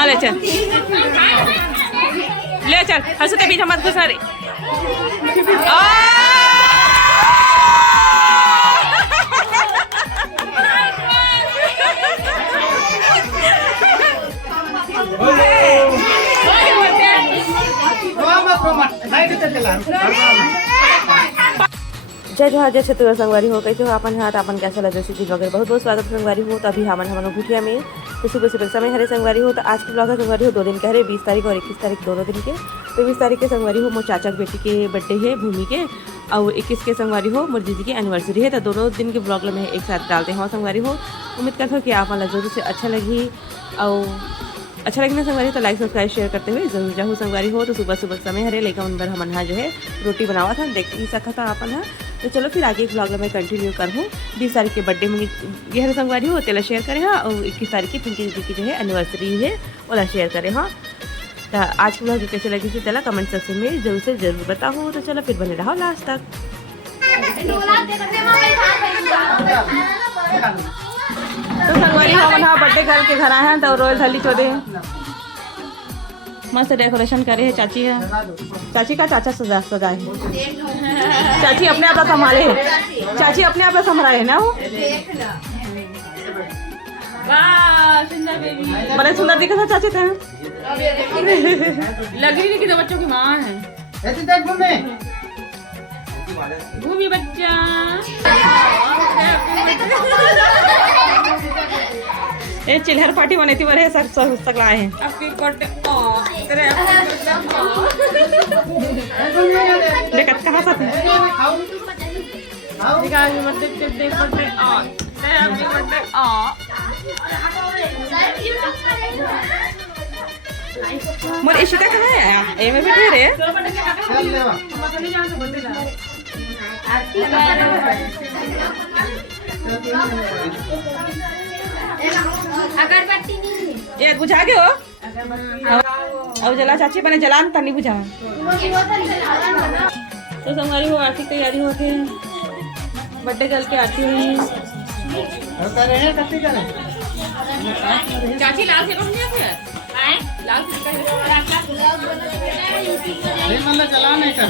हाँ ले चल हर्षू के बीच मत घुस रे जय जोहार जय छत्तीसगढ़ संगवारी हो कैसे हो अपन हाथ अपन कैसा लगे रेसिपी वगैरह बहुत बहुत स्वागत संगवारी हो। तो अभी हम भूठिया में तो सुबह सुबह समय हरे संगवारी हो। तो आज की ब्लॉग संगवारी हो 2 दिन के हरे 20 तारीख और 21 तारीख दोनों दिन के। तो 20 तारीख के संगवारी हो मोर चाचा की बेटी के बर्थडे है भूमि के और 21 के संगवारी हो मोर दीदी की एनिवर्सरी है। तो दोनों दिन के ब्लॉग में एक साथ डालते हैं संगवारी हो। उम्मीद करता हूँ कि आप वाला जरूर से अच्छा लगी और अच्छा लगने संगवारी तो लाइक सब्सक्राइब शेयर करते हुए जरूर जाऊँ संगवारी हो। तो सुबह सुबह समय हरे लेकर उन पर हमन जो है रोटी बनावा था देख ही सका था अपन हाँ। तो चलो फिर आगे एक ब्लॉग में कंटिन्यू करूँ। 20 तारीख के बर्थडे में यह संगवारी हो तेला शेयर करें हाँ और 21 तारीख की पिंकी दीदी की जो है एनिवर्सरी है वाला शेयर करें हाँ। तो आज की ब्लॉग कैसे लगी थी चला कमेंट सेक्शन में जरूर से जरूर बताओ। तो चलो फिर बने रहो लास्ट तक। तो संगवारी हो बर्थडे गर्ल के घर आए हैं तो रोयल थाली चौदे मस्त डेकोरेशन करे है चाची है। चाची का चाचा सजाए है चाची अपने आप संभाले है चाची अपने आप संभाले है ना वो बड़े सुंदर दिखा था चाची था लग रही थी कि बच्चों की माँ है भूमि बच्चा ये चिल्हर पार्टी बनी थी बड़े सगला है देखत कहाँ सा मोर इशिता कहाँ है ए में बैठे रे ये बुझा गए हो और जला चाची बने जला तनी बुझा। तो संगवारी हो आरती तैयारी होके बर्थडे गर्ल के आरती हुई चाची लाल से लाल चला नहीं कर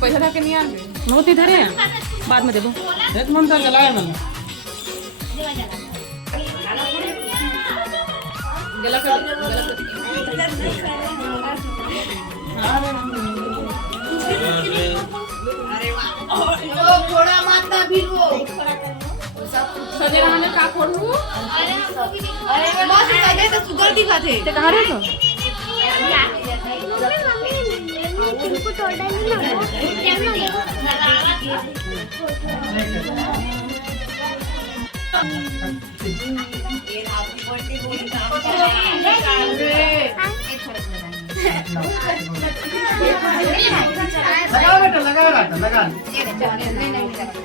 पैसा था के नहीं आए बहुत इधर है बाद में देखो एक मन का जलाया मैंने थोड़ा माता भी वो सजे रहने का खोलू अरे बस सजे तो सुगर दिखाते ते कहां रे तो इनको तोड़ा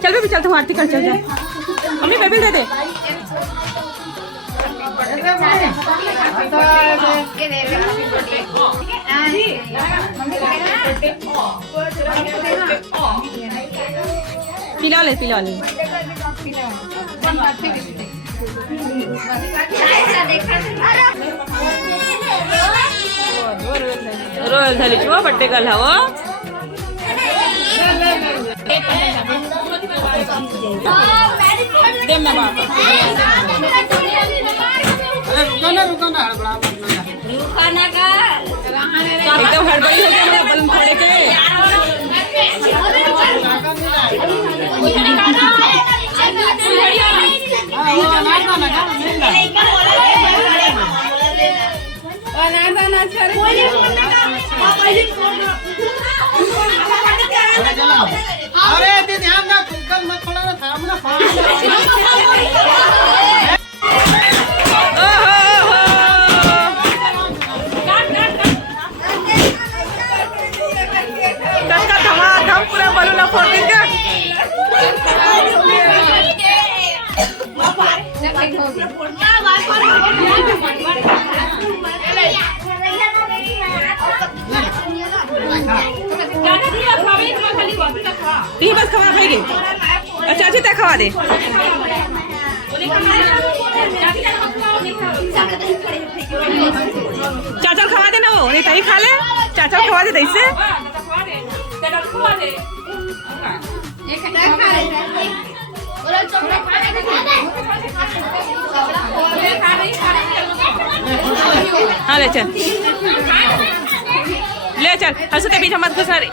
चल बेबी चल तुम आरती कर चल जा मम्मी बेबी दे दे पिला ले रोयल थाली चुआ बर्थडे गर्ल हवो दे ना बाबा रुकाना का एकदम हड़बड़ी हो गया मेरा बलून फोड़े के अरे ध्यान ना कल मत पड़ा ना था ना धमाधम पूरा बलून फोड़ देंगे ये बस खवा खाएगी अच्छा अच्छी तय खवा दे चाचा खवा देना, वो नहीं तही खा ले, चाचा खवा दे तैसे। हाँ ले चल, ले चल, हंसू के बीच मत घुस रे।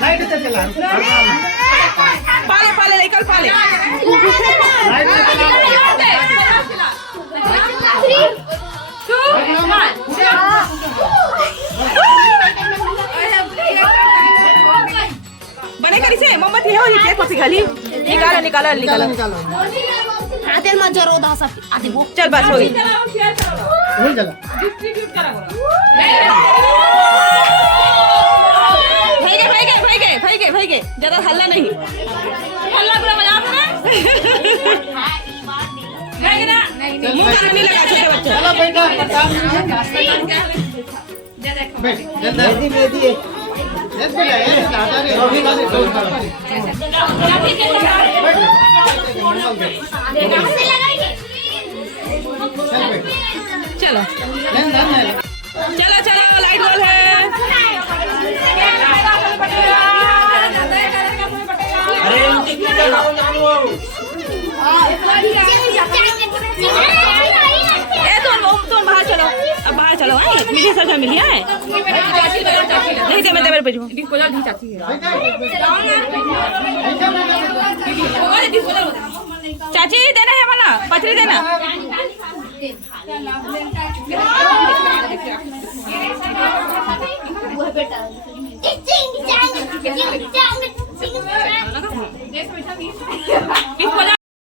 लाइट से चला, पाले पाले निकल पाले। लाइट से चला। बने करी से मोमबत्ती है, ये केक पिघली, निकालो निकालो निकालो। आते मत जरो दासा आते वो चल बस हो गई। हो चला। भाई गए, ज्यादा हल्ला नहीं, हल्ला पूरा मजा आता ना। मुंह का नहीं लगा छोटे बच्चे। चलो बेटा, बैठ, जल्दी मेहंदी है। जल्दी बेटा, ये दादा रे अभी का दे दो साल। चलो चलो चलो, लाइट बॉल है। अरे उनकी क्या नाम जानू हो? तुम बाहर चलो, अब बाहर चलो। मेरी सजा मिली है नहीं दे, मैं तेरे पे चाची देना है मना, पथरी देना।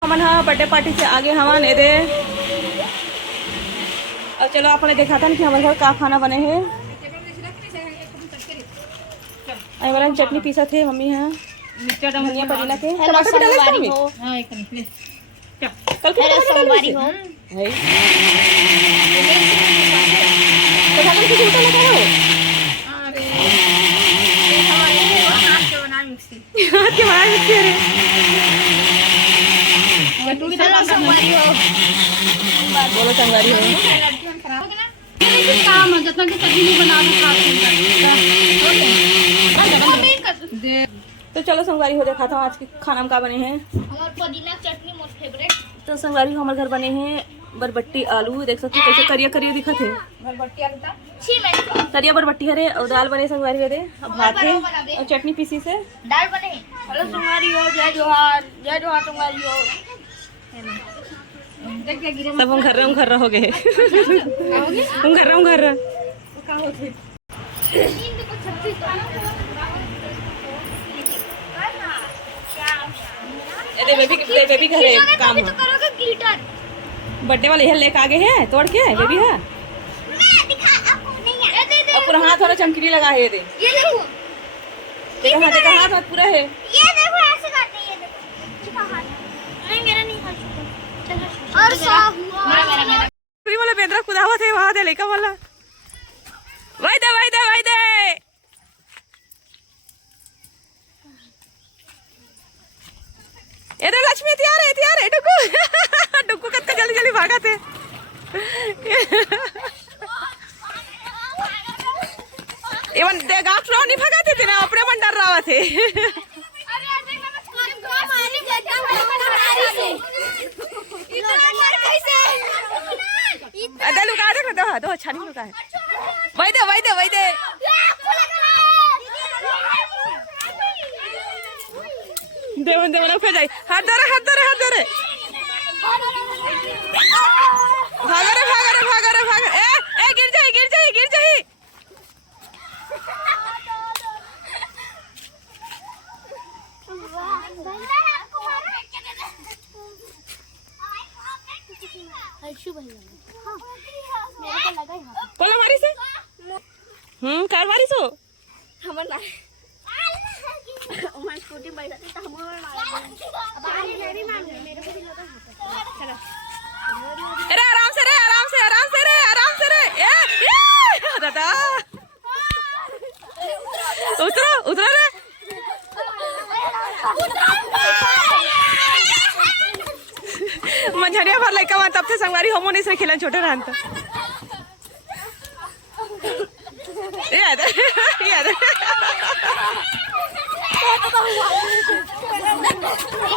हमन बर्थडे पार्टी से आगे हवा नहीं दे। अब चलो, आपने देखा था कि हमारे घर का खाना बने हैं। हमारा चटनी पीसा थे मम्मी है, धनिया पुदीना के, टमाटर भी डाले थे। कल की सोमवारी हो है तो भागन की झूठा लगा हो। हाथ के मार मिक्सी रे। बोलो संगवारी हो। काम है जितना कि चटनी बना दे। तो चलो संगवारी हो, देखा था आज के खाना में का बने हैं। पुदीना चटनी मोर फेवरेट। तो संगवारी हमारे घर बने हैं बरबट्टी आलू, देख सकते हो कैसे करिया करिया दिखा थे। करिया बरबट्टी हरे और दाल बने संगवारी हरे, भात है और चटनी पीसी से दाल बने। हेलो संगवारी हो, जय जोहार संगवारी हो। सब हम घर रहा हो गए। हम घर रहा बेबी घर है काम है। बर्थडे वाले यहाँ लेके आगे है तोड़ के बेबी है। और पूरा हाथ वाला चमकीली लगा है, ये दे ये देखो, देखा हाथ पूरा है। ये देखो ऐसे करते हैं, ये देखो हाथ नहीं, मेरा नहीं हाथ और सा हुआ भी वाला बेंद्रा खुदावत है वहां दे लेका वाला। वाई दे ये दे लक्ष्मी तैयार है डुकू। डुकू कत्ते जल्दी जल्दी भागा थे। इवन दे गांव फ्लो नहीं भागाते थे ना, अपने मन डर रहा थे। अरे लुका देख दो अच्छा नहीं लुका है। वही दे देवन फिर जाए। हाथ धरे भागा रे ए गिर जाई। कोला मारी से कार मारी सो हमर ना मैं स्कूटी बैठा था, हमर मार अब आगे मेरी मार मेरे को भी लगा। चलो अरे आराम से रे अब थे संगवारी होमो नहीं से खेलन छोटे रहन त याद याद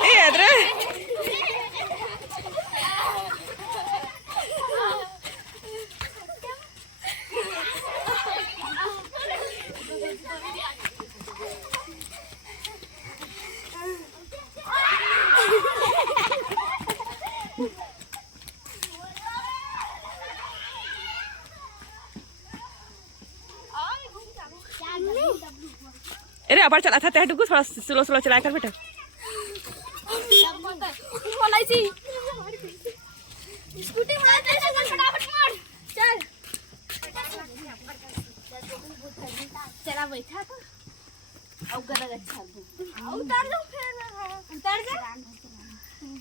याद रे अरे अबर चला था डुगू थोड़ा स्लो स्लो चलाया कर बेटा स्कूटी फटाफट मार चल चला बैठा तो अब गदग अच्छा उतार दो फिर उतार जा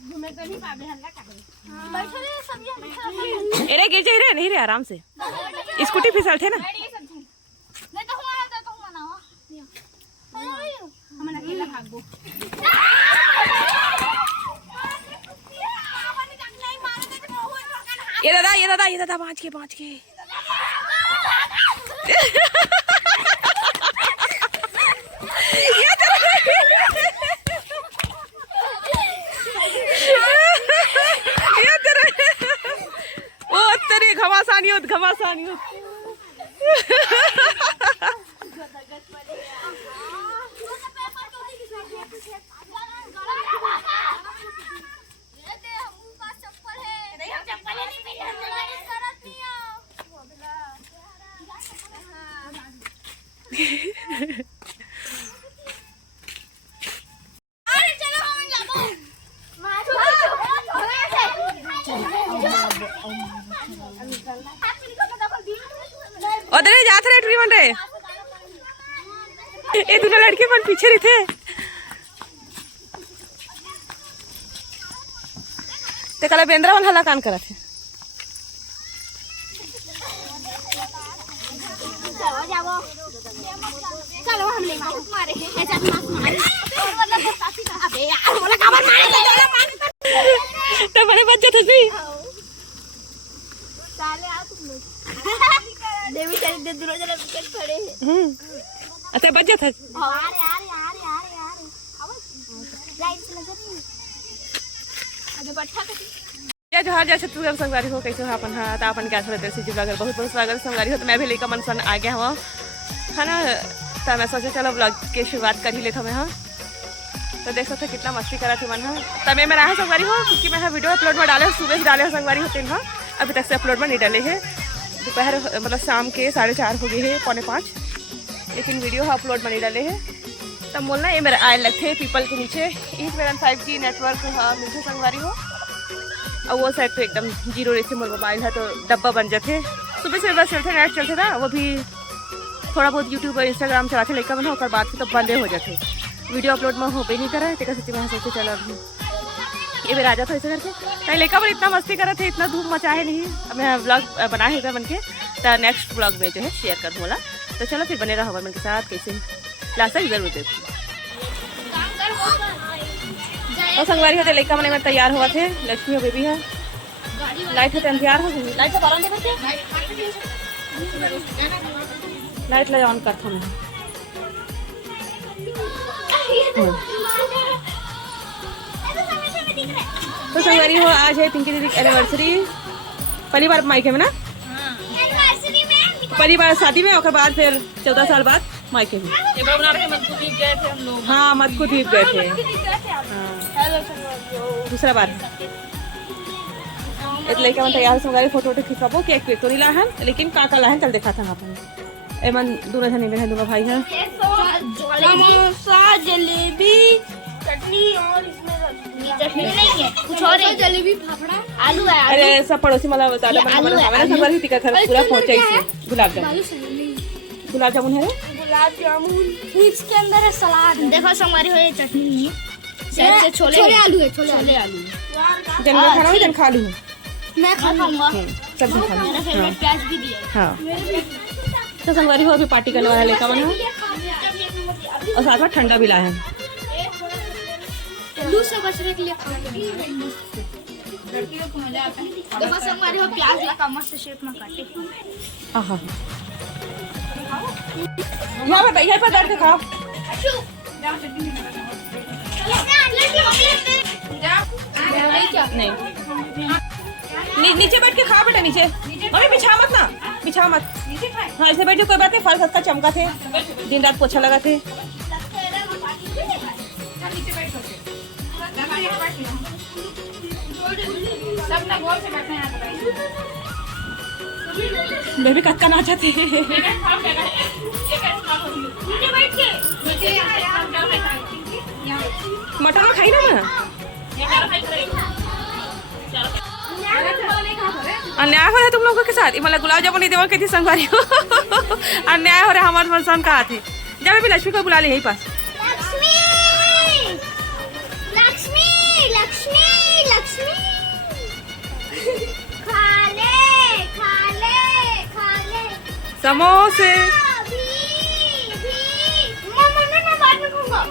घूमे तो नहीं पावे हल्ला कर बैठो रे सब्जी अरे गिर जाए रे नहीं रे आराम से स्कूटी फिसल थे ना नहीं तो हमारा तो मनावा हम अकेला भागो ये दादा पाँच के ओ तेरी घमासानी उधर जाते रहे ट्री बन रहे ये दोनों लड़के मन पीछे रहे थे ते कल बेंद्रा वाला हला कान करा थे चलो हम ले मारे ऐसा मारे अबे यार बोला कबर मारे तो बड़े बच्चे थे नहीं साले आ तुम लोग देवी चल दे दूर जरा विकेट खड़े हैं अच्छा बच्चे थे यार लाइट लगा नहीं अबे बैठा कर या जो हर जैसे तू संगवारी हो कैसे हो अपन हाँ तो अपन क्या चलते सी ब्लॉगर बहुत बहुत स्वागत संगवारी हो तो मैं भी लेकर मन सन आ गया हुआ है ना तो मैं सोचा चलो ब्लॉग की शुरुआत कर ही लेता मैं हाँ तो देख सकते कितना मस्ती करा थी मन हाँ तब मैं रहा संगवारी हो क्योंकि मैं वीडियो अपलोड में डाले सुबह ही डाले हो संगवारी होते हैं हाँ अभी तक से अपलोड में नहीं डाले हैं दोपहर मतलब शाम के 4:30 हो गए हैं 4:45 लेकिन वीडियो अपलोड में नहीं डाले हैं तब बोलना ये मेरा आए लगते पीपल के नीचे इस मेरा 5G नेटवर्क हाँ मुझे संगवारी हो और वो साइड तो एकदम जीरो रेसिम मोबाइल है तो डब्बा बन जाते सुबह से बस चलते नेट चलते था वो भी थोड़ा बहुत यूट्यूब और इंस्टाग्राम चलाते लेकर बना और बाद तो बंदे हो जाते वीडियो अपलोड में हो भी नहीं करा टेका सच्ची मैं सोचे चला ये भी राजा था ऐसे करके नहीं लेकर पर इतना मस्ती करे थे इतना धूम मचा है नहीं अब मैं ब्लॉग बना है बन के तो नेक्स्ट ब्लॉग में जो है शेयर कर दूँगा तो चलो फिर बने रहा मन के साथ कैसे लास्ट तक जरूर देखो तो संगवारी होते लड़का मैंने तैयार हुआ थे लक्ष्मी और बेबी है लाइट होते तैयार हो गई लाइट लाइट ला ऑन करता हूँ तो संगवारी हो आज है पिंकी दीदी की एनिवर्सरी पहली बार मायके में ना पहली बार शादी में और बाद फिर 14 साल बाद मायके में हाँ मदकू द्वीप गए थे दूसरा बार एक लड़का मन तैयार संगवारी फोटो वोटो खिंचवाबो केक वेक तो नहीं लाहन लेकिन काका लाहन चल देखा था अपन एमन दोनों जने में दोनों भाई हैं समोसा जलेबी चटनी और इसमें चटनी नहीं है कुछ और है जलेबी फाफड़ा आलू है अरे सब पड़ोसी मतलब दादा मन हमारा हमारा संगवारी टिका घर पूरा पहुंचा इसे गुलाब जामुन है गुलाब जामुन इसके अंदर है सलाद देखो संगवारी हो ये चटनी है से छोले आलू है छोले आलू जन मैं खाना भी जन खा लूं मैं खाऊंगा सब खा लूं मेरा फेवरेट प्याज भी दिया हां तो संगवारी हो अभी पार्टी करने वाला लेका बना और साथ में ठंडा भी लाया है लू से बचने के लिए देखो संगवारी हो प्याज लगा मस्त शेप में काटे हाँ यहाँ पर बैठ के खाओ। नहीं नीचे बैठ के खा बेटा, नीचे। अरे बिछा मत ना, बिछा मत। हाँ ऐसे बैठ जाओ, कोई बात नहीं। फल सस्ता चमका थे, दिन रात पोछा लगा थे। बेबी कक्का नाचा थे। मटन में खाई ना अन्याय हो रहा है तुम लोगों के साथ। मतलब गुलाब जामुन नहीं देवल कहती संगवारी हो। अन्याय हो रहा है हमारे मनसान कहा थे। जब भी लक्ष्मी को बुला ले यही पास। लक्ष्मी लक्ष्मी लक्ष्मी खा ले खा ले खा ले समोसे। मैं बाद में खाऊंगा।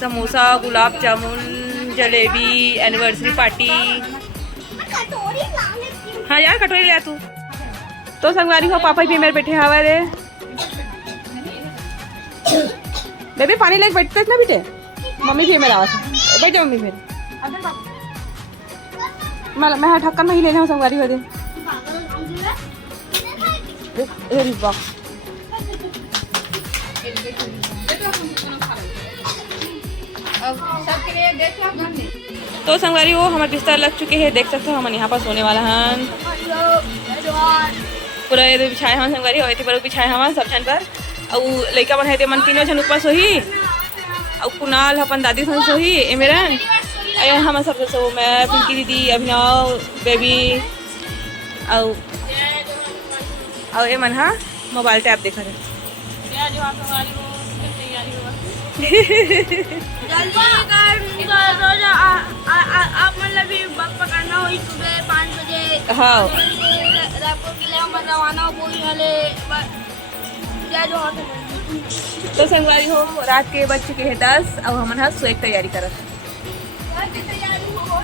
Samosa, gulab jamun, jalebi, anniversary party. हाँ यार कटोरी ले तू। तो संगवारी हो पापा भी मेरे बैठे हवा रे। बेबी पानी लेके बैठते ना बेटे। मम्मी भी मेरा आवाज बैठ जाओ। मम्मी फिर मैं ढक्कन में ही लेने हूँ संगवारी हो दे। तो संगवारी हो हमारे बिस्तर लग चुके हैं, देख सकते हो। हम यहाँ पर सोने वाला हैं पूरा ये बिछाए हम संगवारी हो पर बिछाए हम सब छन पर। और लड़का बन है मन तीनों जन ऊपर सोही। और कुणाल अपन दादी सन सोही एमेरन। अयो हम सब सो मैं पिंकी दीदी, अभिनव, बेबी और ये मन हाँ मोबाइल टैब देख रहे। आप मतलब बस पकड़ना हुई सुबह 5 बजे। हाँ रातों के लिए हम रवाना हो वाले जो तो संगवारी हो रात के बज चुके हैं 10। अब हम सोए की तैयारी करत।